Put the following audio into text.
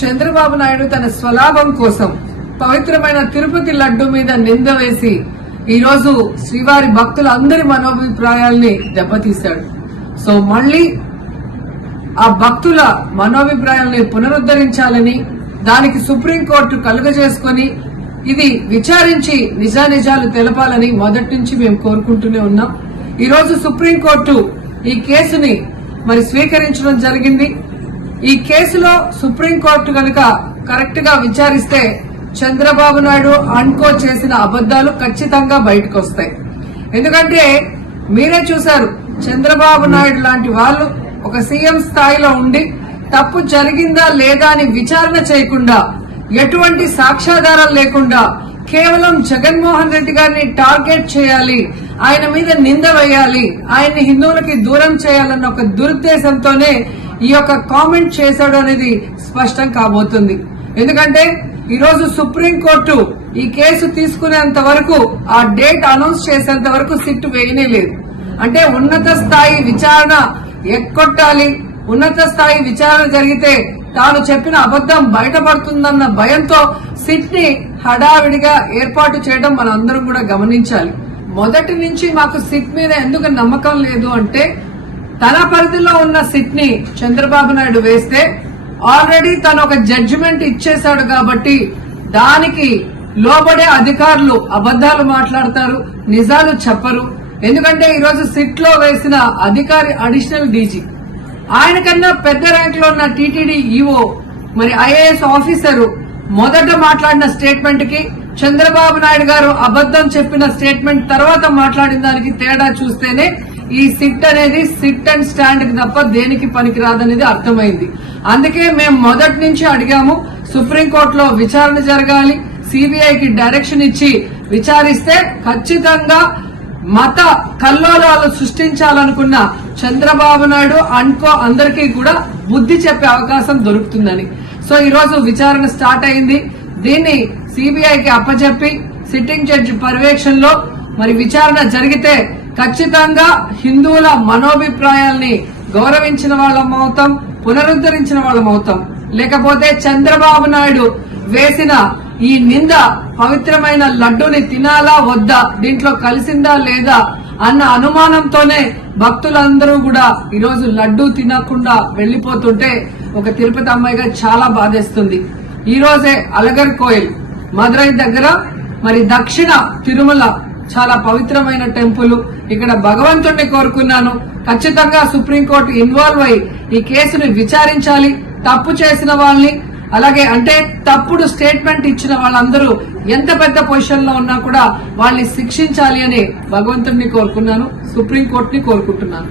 చంద్రబాబు నాయుడు తన స్వలాభం కోసం పవిత్రమైన తిరుపతి లడ్డు మీద నింద వేసి ఈ రోజు శ్రీవారి భక్తులందరి మనోభిప్రాయాల్ని దెబ్బతీశాడు. సో మళ్లీ ఆ భక్తుల మనోభిప్రాయాల్ని పునరుద్ధరించాలని, దానికి సుప్రీంకోర్టు కలుగజేసుకుని ఇది విచారించి నిజానిజాలు తెలపాలని మొదటి నుంచి మేము కోరుకుంటూనే ఉన్నాం. ఈ రోజు సుప్రీంకోర్టు ఈ కేసుని స్వీకరించడం జరిగింది. ఈ కేసులో సుప్రీంకోర్టు కనుక కరెక్ట్ గా విచారిస్తే చంద్రబాబు నాయుడు అన్కో చేసిన అబద్దాలు ఖచ్చితంగా బయటకు వస్తాయి. ఎందుకంటే మీరే చూశారు, చంద్రబాబు నాయుడు లాంటి వాళ్ళు ఒక సీఎం స్థాయిలో ఉండి తప్పు జరిగిందా లేదా అని విచారణ చేయకుండా, ఎటువంటి సాక్ష్యాధారాలు లేకుండా కేవలం జగన్మోహన్ రెడ్డి గారిని టార్గెట్ చేయాలి, ఆయన మీద నింద వేయాలి, ఆయన్ని హిందువులకి దూరం చేయాలన్న ఒక దురుద్దేశంతోనే ఈ యొక్క కామెంట్ చేశాడు అనేది స్పష్టం కాబోతుంది. ఎందుకంటే ఈ రోజు సుప్రీంకోర్టు ఈ కేసు తీసుకునేంత వరకు, ఆ డేట్ అనౌన్స్ చేసేంత వరకు సిట్ వేయనే లేదు. అంటే ఉన్నత స్థాయి విచారణ ఎక్కొట్టాలి, ఉన్నత స్థాయి విచారణ జరిగితే తాను చెప్పిన అబద్దం బయటపడుతుందన్న భయంతో సిట్ ని హడావిడిగా ఏర్పాటు చేయడం మనం అందరం కూడా గమనించాలి. మొదటి నుంచి మాకు సిట్ మీద ఎందుకు నమ్మకం లేదు అంటే, తన పరిధిలో ఉన్న సిట్ ని చంద్రబాబు నాయుడు వేస్తే ఆల్రెడీ తను ఒక జడ్జిమెంట్ ఇచ్చేశాడు కాబట్టి దానికి లోబడే అధికారులు అబద్దాలు మాట్లాడతారు, నిజాలు చెప్పరు. ఎందుకంటే ఈ రోజు సిట్ లో వేసిన అధికారి అడిషనల్ డీజీ, ఆయన కన్నా పెద్ద ర్యాంక్ లో ఉన్న టీటీడీ ఈఓ, ఐఏఎస్ ఆఫీసరు మొదట మాట్లాడిన స్టేట్మెంట్ కి చంద్రబాబు నాయుడు గారు అబద్దం చెప్పిన స్టేట్మెంట్ తర్వాత మాట్లాడిన దానికి తేడా చూస్తేనే ఈ సిట్ అనేది సిట్ అండ్ స్టాండ్ కి తప్ప దేనికి పనికిరాదనేది అర్థమైంది. అందుకే మేము మొదటి నుంచి అడిగాము, సుప్రీంకోర్టులో విచారణ జరగాలి, సిబిఐకి డైరెక్షన్ ఇచ్చి విచారిస్తే ఖచ్చితంగా మత కల్లోలాలు సృష్టించాలనుకున్న చంద్రబాబు నాయుడు అన్కో అందరికీ కూడా బుద్ధి చెప్పే అవకాశం దొరుకుతుందని. సో ఈ రోజు విచారణ స్టార్ట్ అయింది. దీన్ని సిబిఐకి అప్పచెప్పి సిట్టింగ్ జడ్జి పర్యవేక్షణలో విచారణ జరిగితే ఖచ్చితంగా హిందువుల మనోభిప్రాయాల్ని గౌరవించిన వాళ్ళమవుతాం, పునరుద్ధరించిన వాళ్ళమవుతాం. లేకపోతే చంద్రబాబు నాయుడు వేసిన ఈ నింద పవిత్రమైన లడ్డూని తినాలా వద్దా, దీంట్లో కలిసిందా లేదా అన్న అనుమానంతోనే భక్తులందరూ కూడా ఈరోజు లడ్డూ తినకుండా వెళ్లిపోతుంటే ఒక తిరుపతి అమ్మాయిగా చాలా బాధేస్తుంది. ఈ రోజే అలగర్ కోయిల్ మదురై దగ్గర దక్షిణ తిరుమల చాలా పవిత్రమైన టెంపుల్. ఇక్కడ భగవంతుడిని కోరుకున్నాను, ఖచ్చితంగా సుప్రీంకోర్టు ఇన్వాల్వ్ అయి ఈ కేసును విచారించాలి. తప్పు చేసిన వాళ్ళని, అలాగే తప్పుడు స్టేట్మెంట్ ఇచ్చిన వాళ్ళందరూ ఎంత పెద్ద పొజిషన్ లో ఉన్నా కూడా వాళ్ళని శిక్షించాలి అని భగవంతుడిని కోరుకున్నాను, సుప్రీంకోర్టుని కోరుకుంటున్నాను.